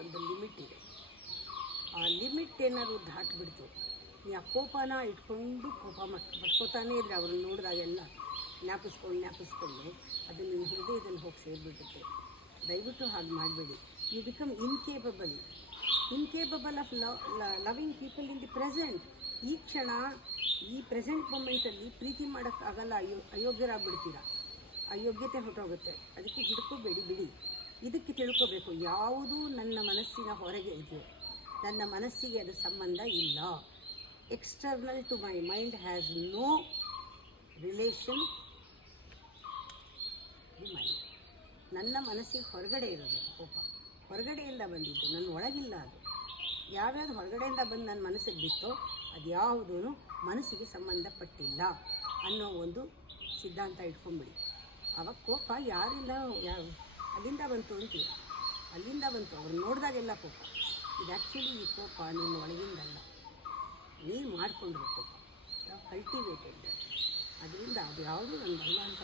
ಒಂದು ಲಿಮಿಟ್ ಇದೆ. ಆ ಲಿಮಿಟ್ ಏನಾದ್ರು ದಾಟಿಬಿಡ್ತು, ನೀ ಆ ಕೋಪನ ಇಟ್ಕೊಂಡು ಕೋಪ ಪಟ್ಕೋತಾನೇ ಇದ್ರೆ ಅವ್ರನ್ನ ನೋಡಿದಾಗೆಲ್ಲ ಜ್ಞಾಪಿಸ್ಕೊಂಡು ಅದು ನಿಮ್ಮ ಹೃದಯದಲ್ಲಿ ಹೋಗಿ ಸೇರಿಬಿಡುತ್ತೆ. ದಯವಿಟ್ಟು ಹಾಗೆ ಮಾಡಬೇಡಿ. You become incapable of loving people in the present. ಈ ಕ್ಷಣ, ಈ ಪ್ರೆಸೆಂಟ್ ಮೂಮೆಂಟಲ್ಲಿ ಪ್ರೀತಿ ಮಾಡೋಕ್ಕಾಗಲ್ಲ, ಅಯೋಗ್ಯರಾಗ್ಬಿಡ್ತೀರ, ಅಯೋಗ್ಯತೆ ಹೊರಟೋಗುತ್ತೆ. ಅದಕ್ಕೆ ಹಿಡ್ಕೋಬೇಡಿ, ಬಿಡಿ. ಇದಕ್ಕೆ ತಿಳ್ಕೋಬೇಕು, ಯಾವುದು ನನ್ನ ಮನಸ್ಸಿನ ಹೊರಗೆ ಇದೆಯೋ, ನನ್ನ ಮನಸ್ಸಿಗೆ ಅದು ಸಂಬಂಧ ಇಲ್ಲ. External to my mind has no relation the mind. ನನ್ನ ಮನಸ್ಸಿಗೆ ಹೊರಗಡೆ ಇರೋದು ಕೋಪ, ಹೊರಗಡೆಯಿಂದ ಬಂದಿದ್ದು, ನನ್ನ ಒಳಗಿಲ್ಲ. ಅದು ಯಾವ್ಯಾವುದು ಹೊರಗಡೆಯಿಂದ ಬಂದು ನನ್ನ ಮನಸ್ಸಿಗೆ ಬಿತ್ತೋ ಅದು ಯಾವುದೂ ಮನಸ್ಸಿಗೆ ಸಂಬಂಧಪಟ್ಟಿಲ್ಲ ಅನ್ನೋ ಒಂದು ಸಿದ್ಧಾಂತ ಇಟ್ಕೊಂಬಿಡಿ. ಆವಾಗ ಕೋಪ ಯಾರಿಂದ ಅಲ್ಲಿಂದ ಬಂತು ಅಂತೀರ, ಅಲ್ಲಿಂದ ಬಂತು, ಅವ್ರು ನೋಡಿದಾಗೆಲ್ಲ ಕೋಪ. ಇದು ಆ್ಯಕ್ಚುಲಿ ಈ ಕೋಪ ನಿಮ್ಮ ಒಳಗಿಂದಲ್ಲ, ನೀವು ಮಾಡಿಕೊಂಡಿರೋ ಕೋಪ, ಕಲ್ಟಿವೇಟೆಡ್. ಅದರಿಂದ ಅದು ಯಾವುದೂ ನನ್ನಲ್ಲ ಅಂತ